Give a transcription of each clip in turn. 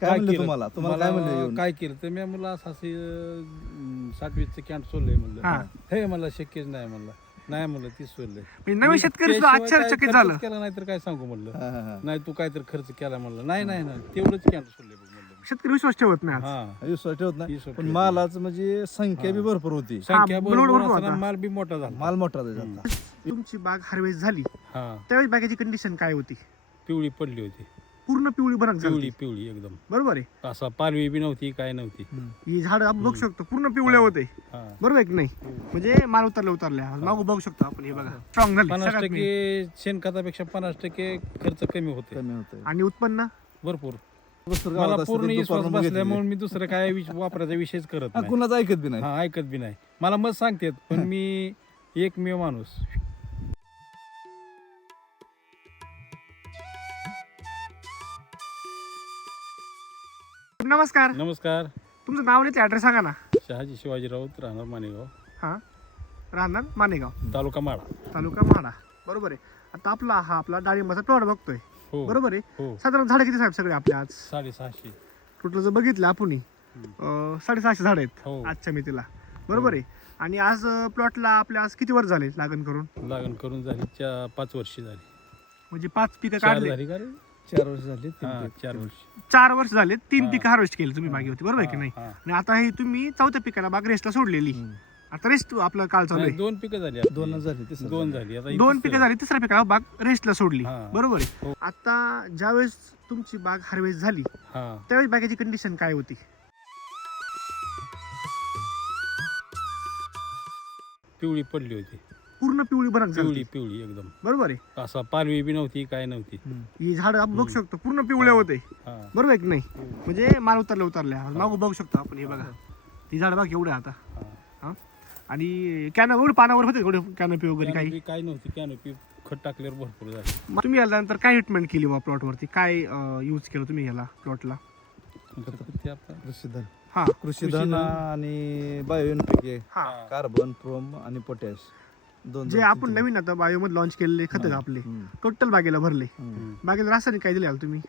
काय म्हणले केलं? तुम्हाला? तुम्हाला काय म्हणले येऊन? काय केलं? तर मी मला असं अं, साठवीचं कॅन्ट सोडलंय हा. म्हणलं. हे. मला शक्यच नाही म्हणलं. नाही म्हणलं तीच सोडलंय. म्हणजे नवीन मी शेतकरी सुद्धा त्याशिवाय काय आश्चर्यचकित खर्चच झालं. केला नाही तर काय सांगू म्हणलं? हा, हा, हा. नाही तू काय तर खर्च केला म्हणलं. नाही नाही नाही. तेवढंच कॅन्ट सोडलंय बघ म्हणलं शेतकरी विश्वास ठेवत नाही आज. हा. विश्वास ठेवत नाही? विश्वास पण ठेवत मालाच म्हणजे संख्या बी भरपूर होती. संख्या बरोबर बरोबर होता. असताना माल बी मोठा झाला. माल मोठा त्याचा तुमची बाग हार्वेस्ट झाली. हा. त्यावेळेस बागेची कंडिशन काय होती? पिवळी पडली होती. पूर्ण पिवळी पिवळी झाली पिवळी एकदम. बरोबर आहे? असा पालवी बी नव्हती काय नव्हती. ही झाड आपण बघू शकतो पूर्ण पिवळे होते. हा. बरोबर आहे की नाही? म्हणजे माल उतरल्या उतरल्या. मागू बघू शकतो आपण हे बघा. स्ट्रॉंग झाली पन्नास सगळ्यात main. टक्के शेणखतापेक्षा पन्नास टक्के खर्च कमी होते कमी होत आणि उत्पन्न? भरपूर. मला पूर्ण विश्वास बसल्यामुळे मी. दुसरं काय वापरायचा विषयच करत नाही. कुणाचं ऐकत बी नाही. हा ऐकत बी नाही. मला मत सांगतेत पण मी एकमेव माणूस. नमस्कार. नमस्कार. तुमचं नाव आणि ऍड्रेस सांगा ना. शहाजी शिवाजी राऊत राहणार मानेगाव. हा. राहणार मानेगाव. तालुका माडा तालुका म्हाडा बरोबर आहे. आता आपला हा आपला डाळिंबाचा प्लॉट बघतोय. हो. बरोबर आहे. हो. साधारण झाडं किती साहेब सगळे आपले आज? साडेसहाशे. टोटल जर बघितलं आपण साडेसहाशे झाड आहेत हो. आजच्या मितीला. बरोबर आहे. आणि आज प्लॉटला आपल्या आज किती वर्ष झाले लागण करून? लागण करून झाली पाच वर्ष झाली. म्हणजे पाच पिकं काढले? चार वर्ष झाली तीन हा, पीक. चार वर्ष चार वर्ष झाले तीन. पिकं हार्वेस्ट केली तुम्ही बागेवरती बरोबर आहे की नाही हा. आणि आता हे तुम्ही चौथ्या पिकाला बाग रेस्टला सोडलेली. आता रेस्ट आपलं काल चालू नाही, आहे दोन पिकं झाली आपली. दोनच झाली तिसरं दोन झालं. आता दोन तिसरं. पिकं झाली तिसऱ्या पिकाला बाग रेस्टला सोडली हा. बरोबर आहे हो. आता ज्यावेळेस तुमची बाग हार्वेस्ट झाली हा त्यावेळेस बागेची कंडिशन काय होती पिवळी पडली होती पूर्ण पिवळी पिवळी झाली पिवळी एकदम. बरोबर आहे? असा पालवी बी नव्हती काय नव्हती. हम्म. ही झाड आपण बघू शकतो. पूर्ण पिवळे होते. हा. बरोबर आहे की नाही. म्हणजे माल उतरल्या उतरल्या. मागू बघू शकतो आपण हे बघा. ही. झाड बघ एवढे आता. हा. हा? आणि कॅन एवढे पानावर होते थोडे कॅनपी वगैरे काही? काय नव्हती. कॅनोपी खत टाकल्यावर भरपूर झाली. मग तुम्ही याल्यानंतर काय ट्रीटमेंट केली बा प्लॉटवरती काय यूज केलं तुम्ही याला प्लॉटला ते आपलं- कृषीधन. हा. आणि बायो एनपीके हा. कार्बन प्रोम आणि पोटॅश दोन जे दोन- आपण नवीन आता बायोमध्ये लॉन्च केलेले खत हा. आपले हम्म. टोटल बागेला भरले हम्म. बागेला रासायनिक काय दिले याला तुम्ही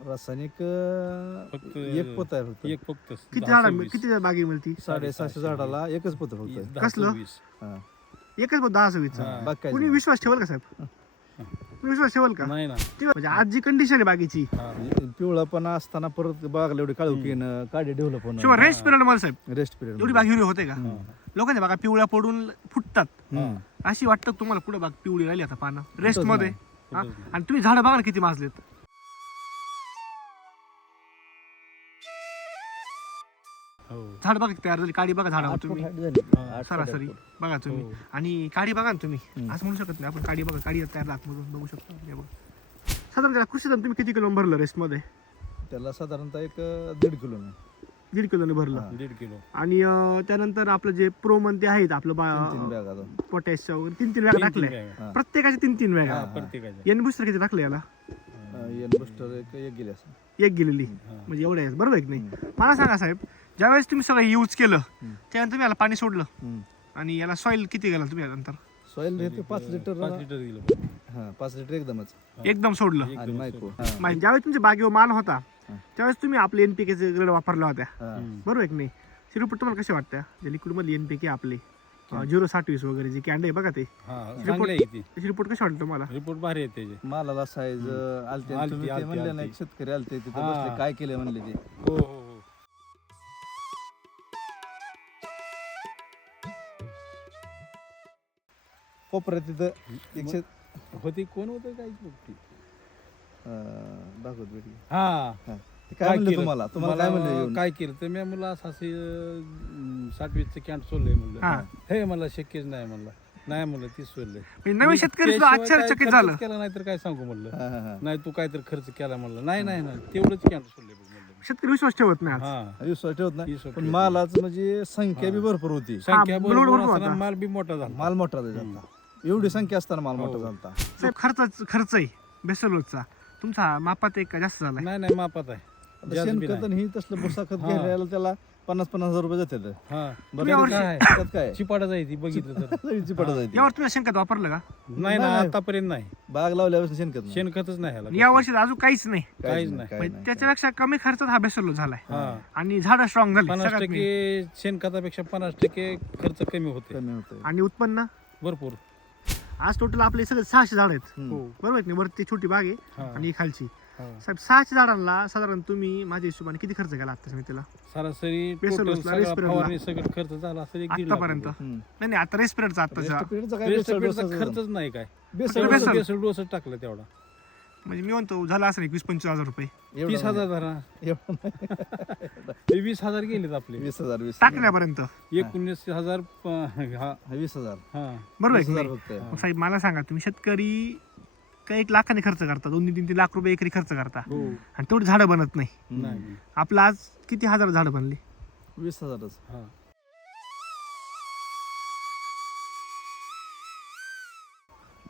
रासायनिक अं, फक्त एक पोत आहे फक्त एक फक्त किती झाड. किती बागेमध्ये साडेसहाशे झाडाला एकच पोत फक्त कसलं? हा. एकच दहा सव्वीस. बाग काय कुणी. विश्वास ठेवल का साहेब विश्वास ठेवल का? नाही ना. ती म्हणजे आज जी कंडिशन आहे बागेची. हा. पिवळापणा असताना परत बागला एवढी काळू येणं काढे डेव्हलप शिवाय होणं रेस्ट पिरियड मला साहेब रेस्ट पिरियड एवढी बाग होते का. लोकांच्या बागा पिवळ्या पडून फुटतात. अशी वाटतं तुम्हाला पुढे बाग पिवळी राहिली आता पानं? रेस्टमध्ये. हा? आणि तुम्ही झाडं बघा ना किती माजलेत. झाड बघा तयार झाली. काडी बघा झाडावर तुम्ही. सरासरी. बघा तुम्ही. हो. आणि काडी बघा ना तुम्ही. असं म्हणू शकत नाही आपण. काडी बघा. काडी तयार आतमधून बघू शकतो. हे बघा. साधारण त्याला कृषी तुम्ही किती किलो भरलं रेस्टमध्ये त्याला साधारणतः एक दीड किलो दीड किलोने भरलं. दीड किलो. आणि त्यानंतर आपलं जे प्रो म्हणते आहेत आपलं पोटॅशच्या वगैरे तीन तीन बॅग तीन टाकले. प्रत्येकाचे तीन तीन बॅग. एन बुस्टर किती टाकले याला? एन बुस्टर एक एक गेली असं एक गेलेली. म्हणजे एवढे आहेत. बरोबर आहे की नाही. मला सांगा साहेब ज्यावेळेस तुम्ही सगळं यूज केलं. त्यानंतर तुम्ही याला पाणी सोडलं. आणि याला सॉइल किती गेला तुम्ही यानंतर सॉइल येते पाच लिटर पाच लिटर हा पाच लिटर एकदमच. एकदम सोडलं. आणि मायको. हा. म्हणजे ज्यावेळेस तुमच्या बागेवर माल होता. त्यावेळेस तुम्ही आपले एनपीकेचे ग्रेड वापरल्या होत्या. हा. बरोबर आहे की नाही? ती रिपोर्ट तुम्हाला कसे वाटत्या जे लिक्विडमध्ये एनपीके आपले झिरो साठ वीस वगैरे जे कॅन्ड आहे बघा ते. हा चांगली आहे ती. त्याची रिपोर्ट कशी वाटते तुम्हाला? रिपोर्ट भारी आहे त्याचे. मालाला साईज आलते आलती, तुम्ही ते आलती, म्हणले आलती. नाही शेतकरी आलते तिथे हा. बसले काय केलं म्हणले ते. हो हो. कोपऱ्यात तिथं एकशे होती कोण होतं काय बघती अं, दाखवत भेटली. हा. ते काय म्हणले केलं? तुम्हाला? तुम्हाला काय म्हणले येऊन? काय केलं? तर मी मला असं साठवीचं कॅन्ट सोडलंय म्हणलं. हा. मला शक्यच नाही म्हणलं. नाही म्हणलं तीच सोडलंय. म्हणजे नवीन शेतकरी सुद्धा त्याशिवाय काय आश्चर्यचकित खर्चच झालं. केला नाही तर काय सांगू म्हणलं? हा, हा, हा. नाही तू काय तर खर्च केला म्हणलं. नाही नाही नाही. तेवढंच कॅन्ट सोडलंय बघ म्हणलं शेतकरी विश्वास ठेवत नाही आज. हा. विश्वास ठेवत नाही. विश्वास पण ठेवत मालाच म्हणजे संख्या बी. भरपूर होती. संख्या बरोबर बरोबर असताना होता. माल बी मोठा झाला. माल मोठा झाला. एवढी संख्या असताना माल मोठा हो. झाला साहेब खर्च खर्च आहे. बेसलोचा तुमचा मापात एक का जास्त झाला नाही नाही मापात आहे. शेणखत. आणि ही तसलं भुसा खत. घ्यायला त्याला पन्नास पन्नास हजार रुपये हा. बरं त्यात काय चिपाडा जाय ती बघितलं तर. जायची यावर तुम्ही शेणखत वापरलं का? नाही ना नाही. आतापर्यंत नाही. बाग लावल्यापासून शेणखत नाही. शेणखतच नाही ह्याला. या वर्षी अजून काहीच नाही. काहीच नाही. काही म्हणजे नाही. त्याच्यापेक्षा कमी खर्चात हा बेसलो झालाय. हा. आणि झाड स्ट्रॉंग झाली पन्नास सगळ्यात main. टक्के शेणखतापेक्षा पन्नास टक्के खर्च कमी होते कमी होतंय. आणि उत्पन्न? भरपूर. आज टोटल आपले सगळे सहाशे झाड आहेत. हो बरोबर आहे की नाही? वरती छोटी बाग आहे हा, आणि खालची हा. साहेब सहाशे झाडांना साधारण तुम्ही माझ्या हिशोबाने किती खर्च केला आता मी त्याला सरासरी सगळा. फवारणी सगळं खर्च झाला असेल एक दीड लाख आतापर्यंत रुपये. हम्म. नाही नाही आता रेस्पिरेटचा पिरियडचा काय बेसल डोसाचं खर्चच नाही काय बेसल बेसल. डोसा- बेसल डोस टाकलं तेवढा म्हणजे मी म्हणतो झाला असेल एकवीस पंचवीस हजार रुपये. एवढं तीस हजार धरा नाही. एवढं नाही. ते वीस हजार गेलेत आपले. वीस हजार वीस टाकण्यापर्यंत एकोणीस हजार प- हा. हा, वीस हजार. हा. बरोबर आहे वीस की हजार नाही? फक्त. हा. मग साहेब मला सांगा तुम्ही शेतकरी काही एक लाखाने खर्च करता? दोन तीन तीन लाख रुपये एकरी खर्च करता. हो. आणि तेवढी झाडं बनत नाही. हम्म. नाही आपलं आज किती हजार झाडं बनली? वीस हजारच. हा.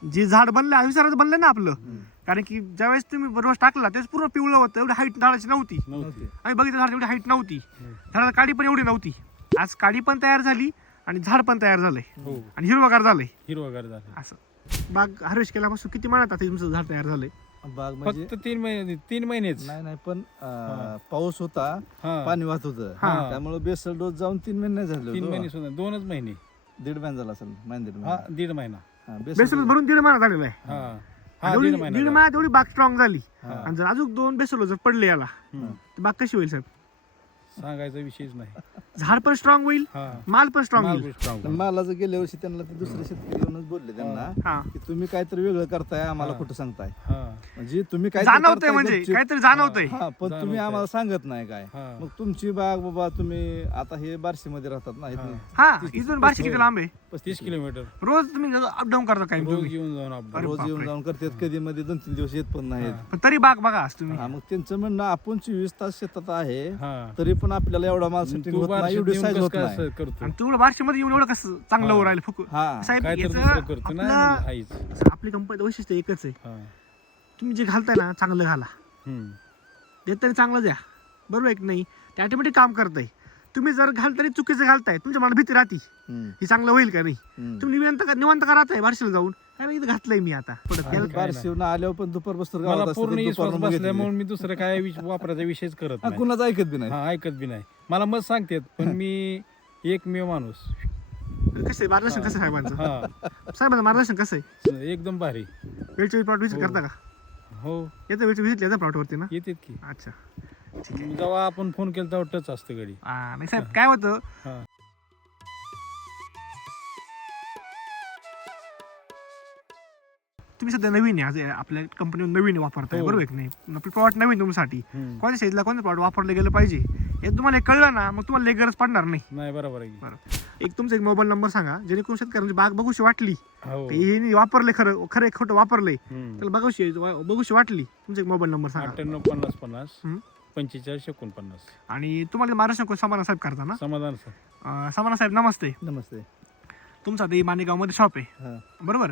जे झाड बनले आयुष्यात बनलं ना आपलं. कारण की ज्यावेळेस तुम्ही रोज टाकला तेच पूर्ण पिवळं होतं. एवढी हाईट झाडाची नव्हती. आम्ही बघितलं झाड एवढी हाईट नव्हती. झाडाला काडी पण एवढी नव्हती. आज काडी पण तयार झाली आणि झाड पण तयार झालंय. हो. आणि हिरवगार झालंय. हिरवगार झालं असं. बाग हार्वेस्ट केल्यापासून किती महिन्यात आता तुमचं झाड तयार झालंय? बाग म्हणजे? फक्त तीन महिने तीन महिनेच. नाही नाही पण हा. पाऊस होता हा. पाणी वाहत होतं. हा. त्यामुळे बेसल डोस जाऊन तीन महिने झाले तीन होते. महिने दोनच महिने. दीड महिना झाला असेल महिना दीड हा महिना. दीड महिना हा, बेसल बेसल भरून दीड महिना झालेला आहे. हा. हा दीड दीड महिना एवढी बाग स्ट्रॉंग झाली. हा. आणि जर अजून दोन बेसल जर पडले याला हम्म. तर बाग कशी होईल साहेब? सांगायचा विषयच नाही. झाड पण स्ट्रॉंग होईल हा. माल पण स्ट्रॉंग माल होईल. बी strong. पण मला जर गेल्या वर्षी त्यांना ते दुसरे शेतकरी येऊनच बोलले त्यांना हा. की तुम्ही काहीतरी वेगळं करताय आम्हाला हा. खोटं सांगताय. हा. म्हणजे तुम्ही काय जाणवतंय म्हणजे काहीतरी जाणवतंय. हा पण तुम्ही. आम्हाला सांगत नाही काय. हा. मग तुमची बाग बाबा तुम्ही आता हे बारशी मध्ये राहतात ना इथनं. हा. इथून बारशे किती लांब आहे? तीस किलोमीटर. रोज तुम्ही अपडाऊन करता काय रोज येऊन जाऊन रोज येऊन. जाऊन करतात कधी मध्ये दोन तीन दिवस येत पण नाहीत. पण तरी बाग बघा आज तुम्ही. हा मग त्यांचं म्हणणं आपण चोवीस तास शेतात आहे हा. तरी पण आपल्याला एवढा माल सेटिंग तू होत नाही एवढी साईज होत नाही. करतो? आणि तुम्हाला बारशे मध्ये येऊन एवढं कसं चांगलं हा. राहिलं फुक? हा. साहेब काय तर याचं दुसरं करतो ना आपलं- कंपनी वैशिष्ट्य एकच आहे. हा. तुम्ही जे घालताय ना चांगलं घाला. हम्म. देताना चांगलं द्या बरोबर आहे की नाही? ते ऑटोमॅटिक काम करतंय. तुम्ही जर घालताना चुकीचं घालताय तुमच्या मला भीती राहती. ही चांगलं होईल का नाही? हम्म. तुम्ही निवांत का निवांत का राहताय बारशीला जाऊन? अरे इथं घातलंय मी आता? परत बारशिवनं आल्यावर पण दुपार बसतो मला पूर्ण विश्वास बसल्यामुळे मी दुसरं काय वापरायचा विषयच करत नाही. कुणाच ऐकत बी नाही. हा ऐकत बी नाही. मला मत सांगतेत पण मी एकमेव माणूस. कसं आहे? मार्गदर्शन कसं आहे साहेबांचं? हा. साहेबांचं मार्गदर्शन कसं आहे? एकदम भारी. वेळच्या वेळी हो. करता का? हो. येतं वेळच्या विजिट येतं प्लॉटवरती ना? येतेत की. अच्छा. जेव्हा आपण फोन केला तेव्हा टच असतं गडी नाही साहेब काय होतं? हा. तुम्ही सध्या नवीन आहे आज आपल्या कंपनीवर नवीन वापरताय हो. बरोबर आहे की नाही? आपलं प्लॉट नवीन तुमच्यासाठी. हम्म. कोणत्या साईजला कोणतं प्लॉट वापरलं गेलं पाहिजे? हे तुम्हाला हे कळलं ना मग तुम्हाला लई गरज पडणार नाही. नाही बरोबर आहे की. एक तुमचा एक मोबाईल नंबर सांगा जेणेकरून शेतकऱ्यांची बाग बघूशी वाटली. हो. हे नी वापरले खरं खरं एक खोटं वापरलंय. हम्म. त्याला बघूशी बघूशी वाटली. तुमचा एक मोबाईल नंबर सांगा. अठ्ठ्याण्णव पन्नास पन्नास हम्म. पंचेचाळीस एकोणपन्नास. आणि तुम्हाला महाराष्ट्र कोण समाना साहेब करता ना? समाधान सर. अं, समाना साहेब नमस्ते. नमस्ते. तुमचा ते माणेगावमध्ये शॉप आहे. हा. बरोबर?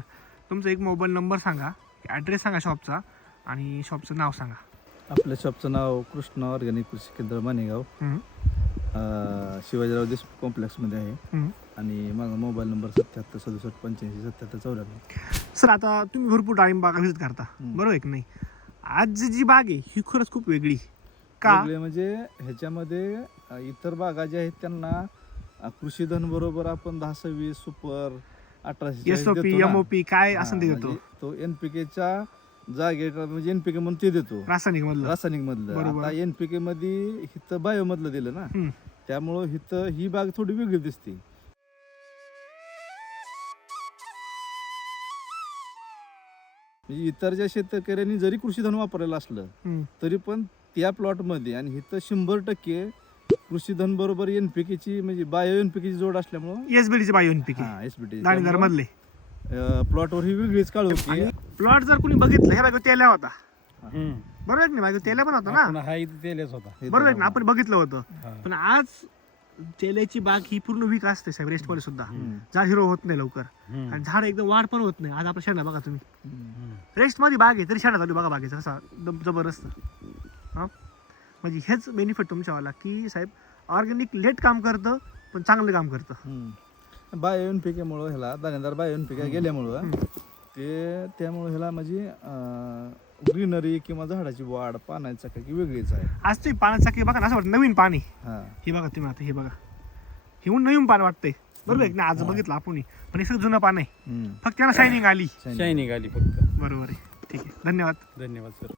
तुमचा एक मोबाईल नंबर सांगा ॲड्रेस सांगा शॉपचा आणि शॉपचं नाव सांगा. आपल्या शॉपचं नाव कृष्ण ऑर्गॅनिक कृषी केंद्र मानेगाव. अं, शिवाजीराव देशमुख कॉम्प्लेक्समध्ये आहे. आणि माझा मोबाईल नंबर सत्याहत्तर सदुसष्ट पंच्याऐंशी सत्याहत्तर चौऱ्याण्णव. सर आता तुम्ही भरपूर डाळिंब बागा व्हिजिट करता. बरोबर आहे की नाही? आज जी बाग आहे ही खरंच खूप वेगळी. का? वेगळे म्हणजे ह्याच्यामध्ये अं, इतर बागा ज्या आहेत त्यांना अं, कृषी धन बरोबर आपण दहा सव्वीस सुपर अठराशे O P M O P काय असं ते देतो. म्हणजे तो एनपीकेच्या जागे म्हणजे एनपीके म्हणून ते देतो. रासायनिक मधलं रासायनिक मधलं. आता एनपीके मध्ये हिथं बायो मधलं दिलं ना. त्यामुळं हिथं ही बाग थोडी वेगळी दिसते. म्हणजे इतर ज्या शेतकऱ्यांनी जरी कृषी धन वापरलेलं असलं. तरी पण त्या प्लॉटमध्ये आणि इथं शंभर टक्के कृषी धन बरोबर एनपीके ची म्हणजे बायो एनपीके ची जोड असल्यामुळं एस ची बायो एनपीके एसबीटी दाणेदार मधले. प्लॉटवर ही वेगळीच काळ होती. प्लॉट जर कुणी बघितलं ह्या बायको तेल्या होता. बरोबर आहे की नाही? बायको तेल्या पण होता ना? आपण हा इथे तेलेच होता. हे बरोबर आहे ना आपण बघितलं होतं. हा. पण आज तेल्याची बाग ही पूर्ण वीक असते साहेब रेस्टमध्ये सुद्धा. झाड हिरो होत नाही लवकर. आणि झाड एकदम वाढ पण होत नाही. आज आपल्या शेणा बघा तुम्ही. रेस्टमध्ये बाग आहे तरी शेणा चालू बघा बागेचा. कसा एकदम जबरदस्त. हा? म्हणजे हेच बेनिफिट तुमच्यावाला की साहेब ऑर्गॅनिक लेट काम करतं पण चांगलं काम करतं. बायो एन पी केमुळं ह्याला दाणेदार बायो एन पी के गेल्यामुळं ते त्यामुळे ह्याला म्हणजे ग्रीनरी किंवा झाडाची वाढ पाण्याची काही वेगळीच आहे. आज तुम्ही पाण्याचा की बघा ना असं वाटतं नवीन पाणी हा. हे बघा तुम्ही आता हे बघा. हे ऊन नवीन पाणी वाटतंय. बरोबर आहे की नाही? आज बघितलं आपण पण हे सगळं जुनं पाणी आहे. हम्म. फक्त त्याला शायनिंग आली. शायनिंग आली फक्त. बरोबर आहे. ठीक आहे. धन्यवाद. धन्यवाद सर